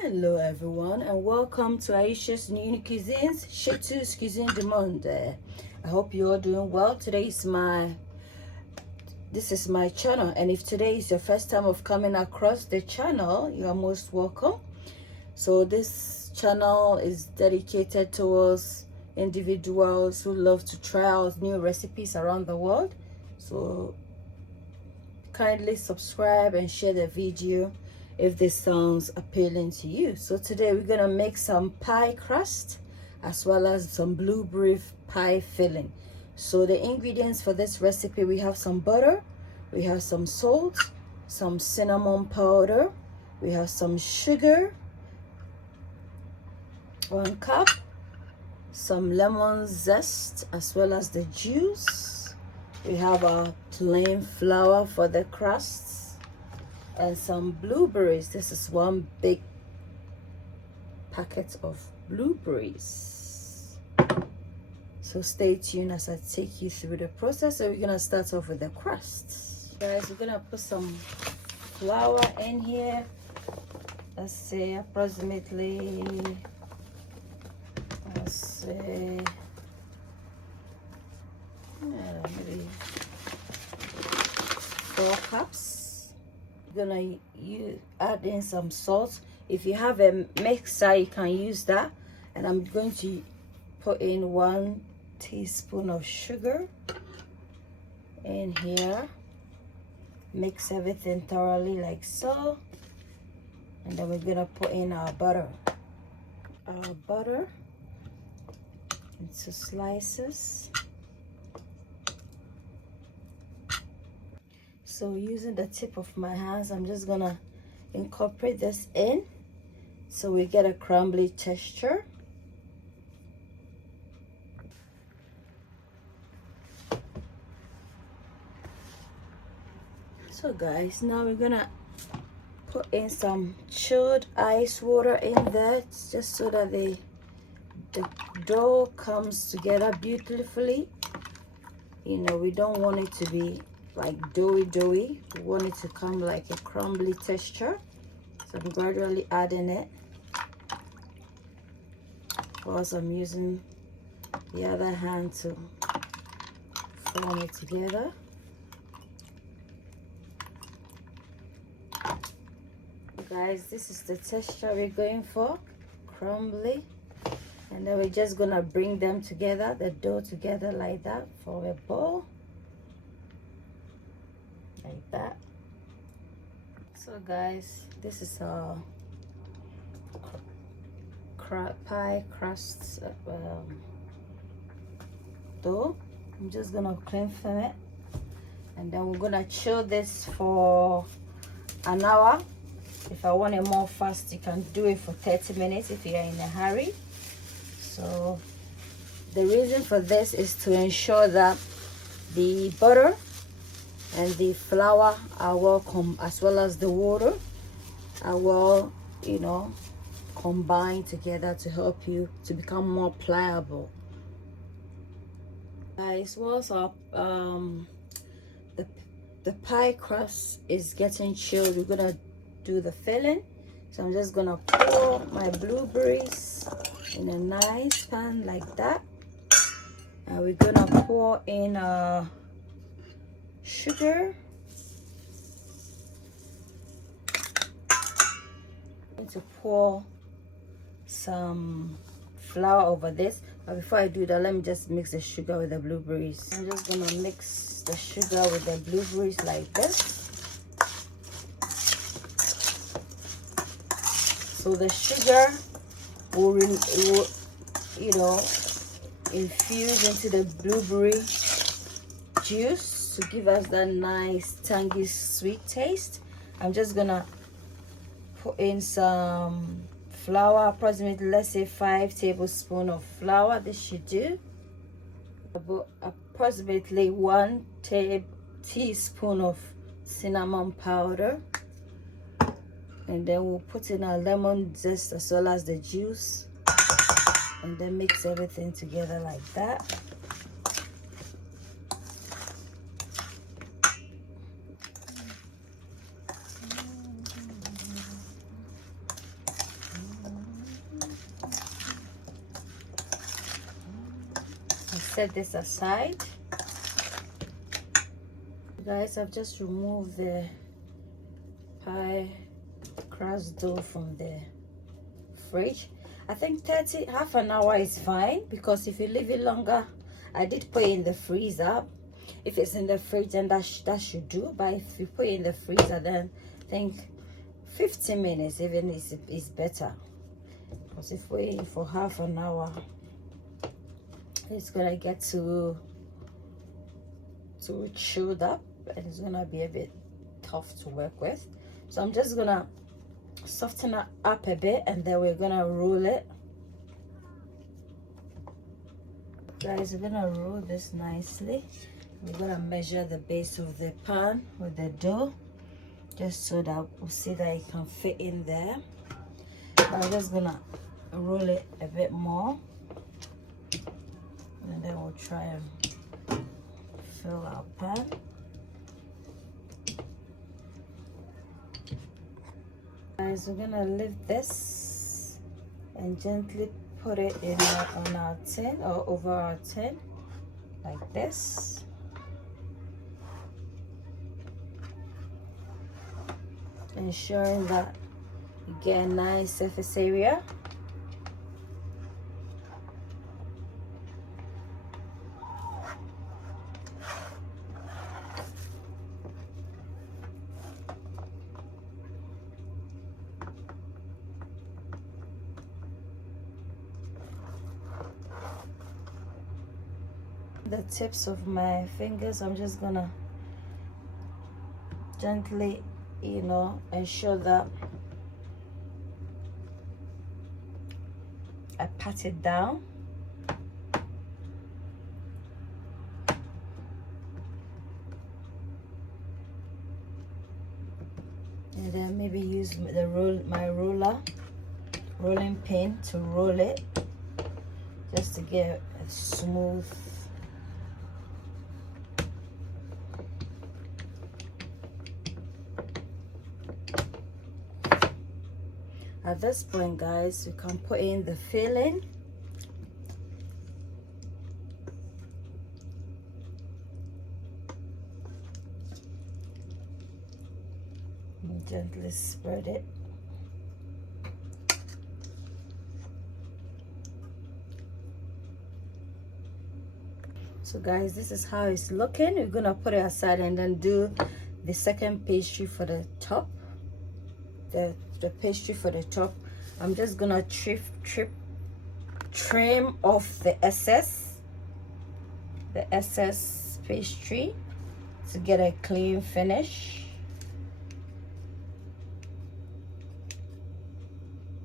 Hello everyone and welcome to Ayesha'S New Cuisines, Chez Tous Cuisine du Monde. I hope you're all doing well. This is my channel, and if today is your first time of coming across the channel, you are most welcome. So this channel is dedicated towards individuals who love to try out new recipes around the world. So kindly subscribe and share the video if this sounds appealing to you. So today we're gonna make some pie crust as well as some blueberry pie filling. So the ingredients for this recipe: we have some butter, we have some salt, some cinnamon powder, we have some sugar, 1 cup, some lemon zest as well as the juice. We have our plain flour for the crust and some blueberries. This is 1 big packet of blueberries. So stay tuned as I take you through the process. So we're gonna start off with the crust. Guys, we're gonna put some flour in here. Let's say approximately, maybe 4 cups. Gonna add in some salt. If you have a mixer, you can use that. And I'm going to put in 1 teaspoon of sugar in here. Mix everything thoroughly like so, and then we're gonna put in our butter into slices. So using the tip of my hands, I'm just gonna incorporate this in so we get a crumbly texture. So guys, now we're gonna put in some chilled ice water in there, just so that the dough comes together beautifully. You know, we don't want it to be like doughy. We want it to come like a crumbly texture. So I'm gradually adding it whilst I'm using the other hand to form it together. Guys, this is the texture we're going for, crumbly. And then we're just gonna bring them together, the dough together like that, for a ball. Like that. So guys, this is our pie crust dough. I'm just gonna clean from it, and then we're gonna chill this for an hour. If I want it more fast, you can do it for 30 minutes if you're in a hurry. So the reason for this is to ensure that the butter and the flour are well as well as the water are well, you know, combined together to help you to become more pliable. Guys, whilst our the pie crust is getting chilled, we're gonna do the filling. So I'm just gonna pour my blueberries in a nice pan like that, and we're gonna pour in sugar. I'm going to pour some flour over this, but before I do that, let me just mix the sugar with the blueberries. I'm just gonna mix the sugar with the blueberries like this. So the sugar will you know, infuse into the blueberry juice to give us that nice tangy sweet taste. I'm just gonna put in some flour, approximately, let's say 5 tablespoons of flour. This should do. About approximately 1 teaspoon of cinnamon powder, and then we'll put in our lemon zest as well as the juice, and then mix everything together like that. set this aside. Guys, I've just removed the pie crust dough from the fridge. I think half an hour is fine, because if you leave it longer, I did put it in the freezer. If it's in the fridge, then that should do. But if you put it in the freezer, then I think 15 minutes even is better. Because if waiting for half an hour, it's gonna get too chilled up, and it's gonna be a bit tough to work with. So I'm just gonna soften it up a bit, and then we're gonna roll it. Guys, we're gonna roll this nicely. We're gonna measure the base of the pan with the dough, just so that we'll see that it can fit in there. But I'm just gonna roll it a bit more, and then we'll try and fill our pan. Guys, we're gonna lift this and gently put it in on our tin, or over our tin, like this. Ensuring that you get a nice surface area. The tips of my fingers, I'm just gonna gently, you know, ensure that I pat it down. And then maybe use my rolling pin to roll it, just to get a smooth. At this point, guys, we can put in the filling. And gently spread it. So guys, this is how it's looking. We're gonna put it aside and then do the second pastry for the top. The pastry for the top, I'm just gonna trim off the excess pastry to get a clean finish.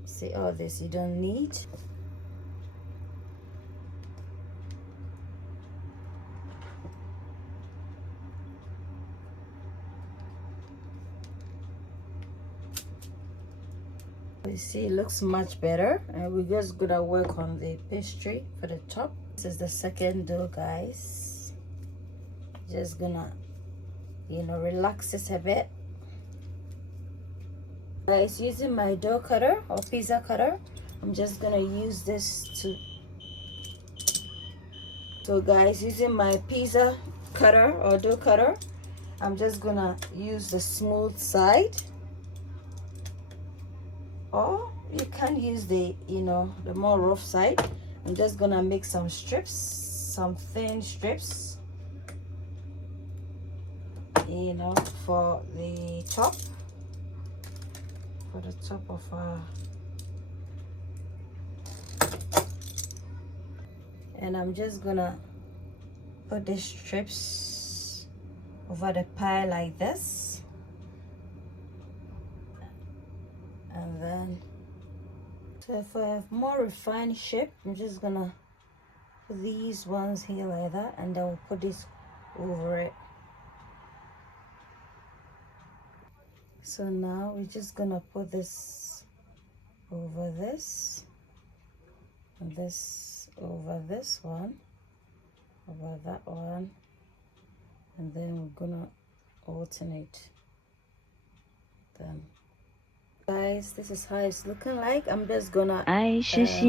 See, all this you don't need. You see, it looks much better, and we're just gonna work on the pastry for the top. This is the second dough, guys. Just gonna, you know, relax this a bit. Guys, using my dough cutter or pizza cutter, I'm just gonna use this to. So guys, using my pizza cutter or dough cutter, I'm just gonna use the smooth side. Or you can use the, you know, the more rough side. I'm just gonna make some strips, some thin strips, you know, for the top of our, and I'm just gonna put the strips over the pie like this. And then, so for a more refined shape, I'm just gonna put these ones here like that, and then we'll put this over it. So now we're just gonna put this over this, and this over this one, over that one, and then we're gonna alternate them. Guys, this is how it's looking like. I'm just gonna Ayesha'S,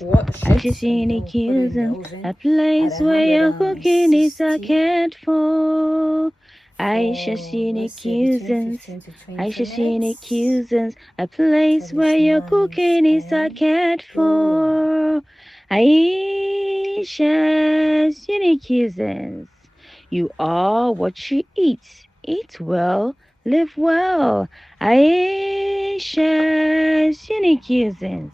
wash it, and then we'll put it in the oven a place at where your cooking is 160 cared for. for, let's say, between 15 to 20 minutes. Ayesha'S, a place That where is your nice cooking is and cared golden. for. Ayesha'S, you are what you eat. Eat well, live well. Ayesha's unique cuisines.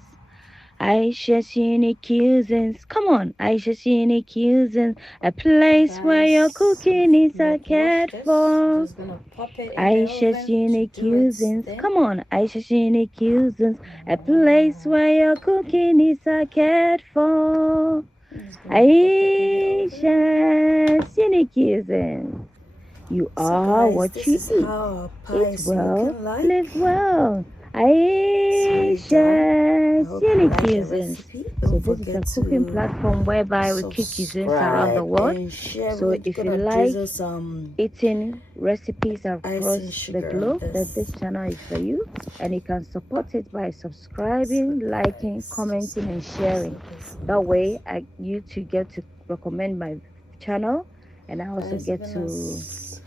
Ayesha's unique cuisines. Come on, Ayesha's unique cuisines. A Okay, place where your guys, cooking is wash cared this. I'm for. just gonna pop it in the Aisha's oven to unique do its cuisines. thing. Come on, Aisha's unique cuisines. A place where your cooking is cared for. I'm just gonna pop it in the oven. Aisha's unique cuisines. You So are guys, what this you is eat. how our pie Eat is well, looking live like. well. It's really done. I Aisha's hope you unique like the cuisines. recipe. So Don't this is a forget cooking to platform whereby we cook cuisines around the subscribe world. and share. So We're if you gonna like drizzle some eating recipes icing across the sugar on globe, that this. this channel is for you, and you can support it by So subscribing, liking, guys, just commenting, and gonna sharing. drizzle this That on. way you too get to recommend my channel, and I also Guys, we're get gonna to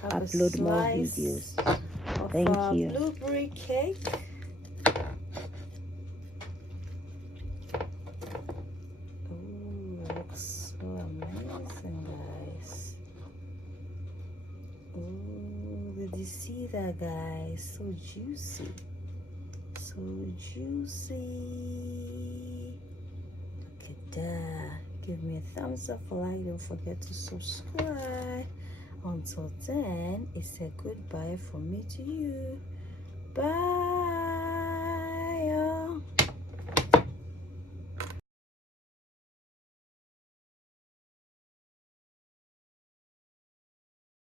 have a upload more videos. slice of Thank our you. blueberry cake. Ooh, looks so amazing, guys. Ooh, did you see that, guys? So juicy. So juicy. Look at that. Give me a thumbs up, a like. Don't forget to subscribe. Until then, it's a goodbye from me to you. Bye.